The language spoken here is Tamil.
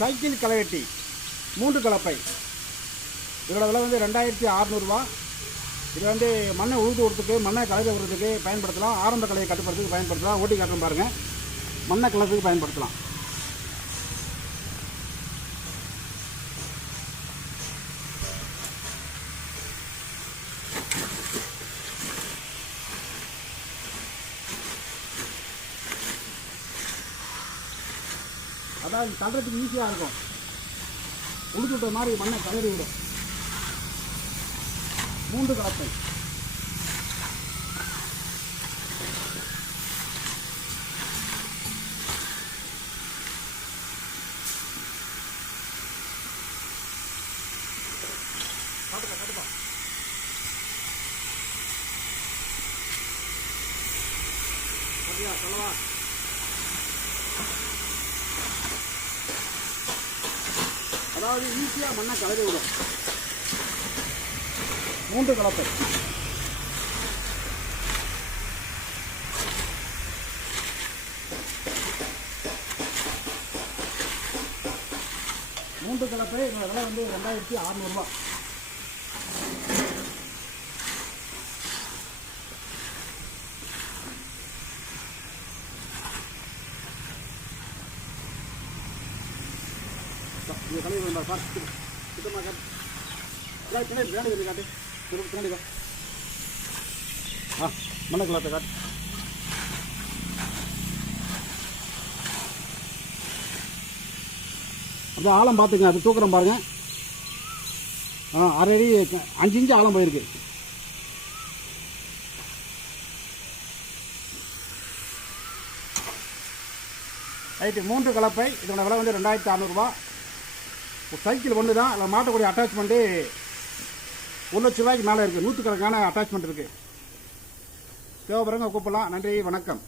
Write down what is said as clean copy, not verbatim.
சைக்கிள் களைவெட்டி 3 கலப்பை. இதோட விலை வந்து 2600 ரூபா. இது வந்து மண்ணை உழுது விடுறதுக்கு, மண்ணை கலவை விடுறதுக்கு பயன்படுத்தலாம். ஆரம்ப கலையை கட்டுப்படுறதுக்கு பயன்படுத்தலாம். ஓட்டி காட்டுறோம் பாருங்கள். மண்ணை கலத்துக்கு பயன்படுத்தலாம். அதாவது தள்ளுறதுக்கு ஈஸியாக இருக்கும். உழுது விட்ட மாதிரி மண்ணை கலரி விடும். 3 கலப்பை. காட்டுப்பா அப்படியா சொல்லவா? அதாவது ஈஸியாக மண்ணை கலரி விடும். 3 கலப்பை. இதோட விலை வந்து 2600 ரூபா. இந்த கலை வேண்டாம் சார். சுத்தமாக காட்டு. பின்னாடி பின்னாடி காட்டு. பின்னாடி கா. மண்ணை கலத்தை காட்டு. அப்படியே ஆழம் பார்த்துங்க. அது தூக்குறோம் பாருங்க. 6 அடி 5 இன்ச்சு ஆழம் போயிருக்கு. ரைட்டு. 3 கலப்பை. இதோட விலை வந்து 2600 ரூபா. சைக்கிள் ஒன்று தான். அதில் மாட்டக்கூடிய அட்டாச்மெண்ட்டு 1 லட்ச ரூபாய்க்கு மேலே இருக்குது. 100கணக்கான அட்டாச்மெண்ட் இருக்குது. தேவைப்படுறவங்க கூப்பிடலாம். நன்றி, வணக்கம்.